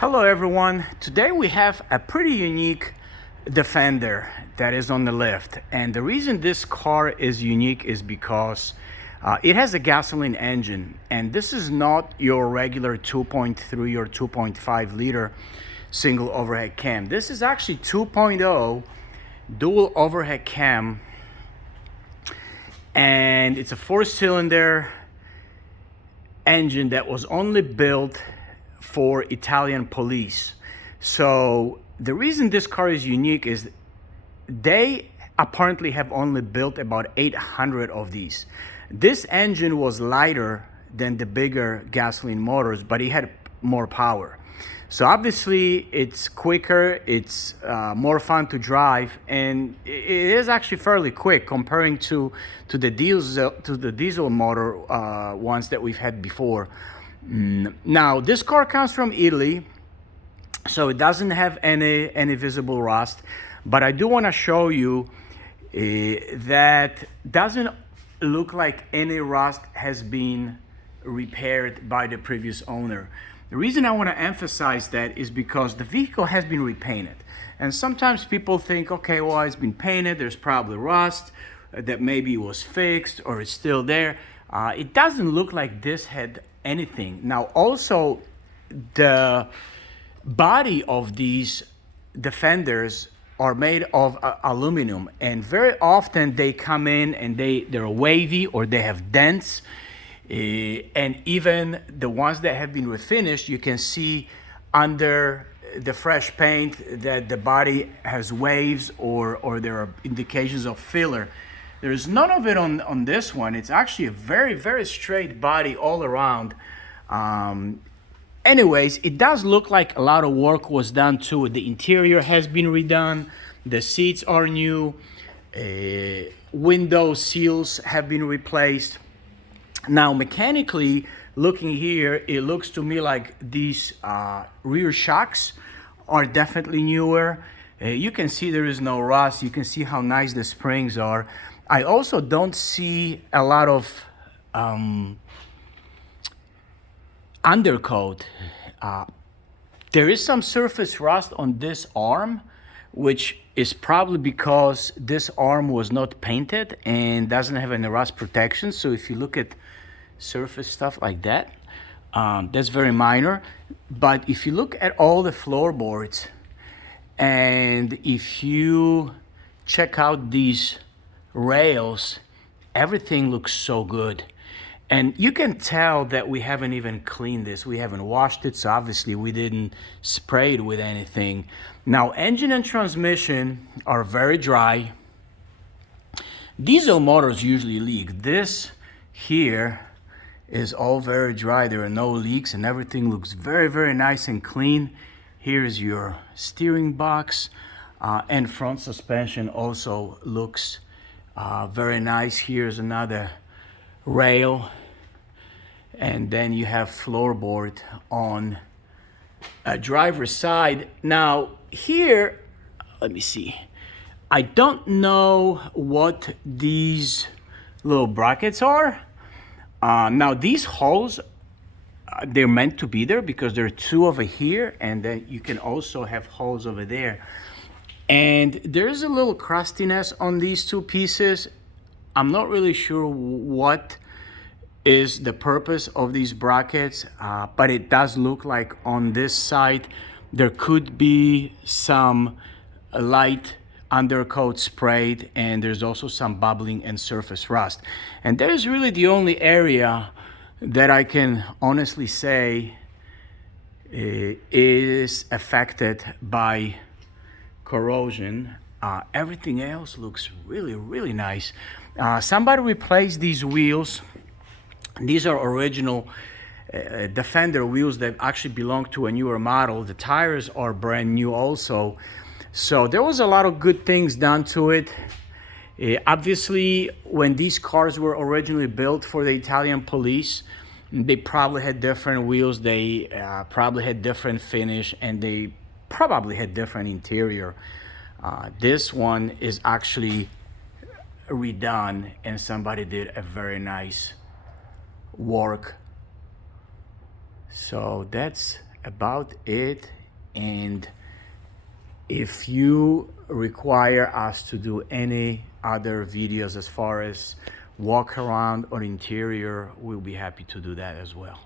Hello everyone. Today we have a pretty unique Defender that is on the lift, and the reason this car is unique is because it has a gasoline engine, and this is not your regular 2.3 or 2.5 liter single overhead cam. This is actually 2.0 dual overhead cam, and it's a 4-cylinder engine that was only built for Italian police. So the reason this car is unique is they apparently have only built about 800 of these. This engine was lighter than the bigger gasoline motors, but it had more power. So obviously it's quicker, it's more fun to drive, and it is actually fairly quick comparing to the diesel motor ones that we've had before. Now this car comes from Italy, so it doesn't have any visible rust, but I do want to show you that doesn't look like any rust has been repaired by the previous owner. The reason I want to emphasize that is because the vehicle has been repainted, and sometimes people think, okay, well, it's been painted, there's probably rust, that maybe it was fixed or it's still there. It doesn't look like this had anything. Now also, the body of these Defenders are made of aluminum, and very often they come in and they're wavy or they have dents. And even the ones that have been refinished, you can see under the fresh paint that the body has waves or there are indications of filler. There's none of it on this one. It's actually a very, very straight body all around. Anyways, it does look like a lot of work was done to it. The interior has been redone. The seats are new. Window seals have been replaced. Now, mechanically, looking here, it looks to me like these rear shocks are definitely newer. You can see there is no rust. You can see how nice the springs are. I also don't see a lot of undercoat. There is some surface rust on this arm, which is probably because this arm was not painted and doesn't have any rust protection. So if you look at surface stuff like that, that's very minor. But if you look at all the floorboards, and if you check out these rails, everything looks so good. And you can tell that we haven't even cleaned this. We haven't washed it, so obviously we didn't spray it with anything. Now, engine and transmission are very dry. Diesel motors usually leak. This here is all very dry. There are no leaks and everything looks very, very nice and clean. Here's your steering box, and front suspension also looks very nice. Here's another rail, and then you have floorboard on a driver's side. Now here, let me see, I don't know what these little brackets are. Now these holes, they're meant to be there because there are two over here, and then you can also have holes over there. And there's a little crustiness on these two pieces. I'm not really sure what is the purpose of these brackets, but it does look like on this side there could be some light undercoat sprayed, and there's also some bubbling and surface rust. And that is really the only area that I can honestly say is affected by corrosion. Everything else looks really, really nice. Somebody replaced these wheels. These are original Defender wheels that actually belong to a newer model. The tires are brand new also. So there was a lot of good things done to it. Obviously, when these cars were originally built for the Italian police, they probably had different wheels, they probably had different finish, and they probably had different interior. This one is actually redone, and somebody did a very nice work. So that's about it. And if you require us to do any other videos as far as walk around or interior, we'll be happy to do that as well.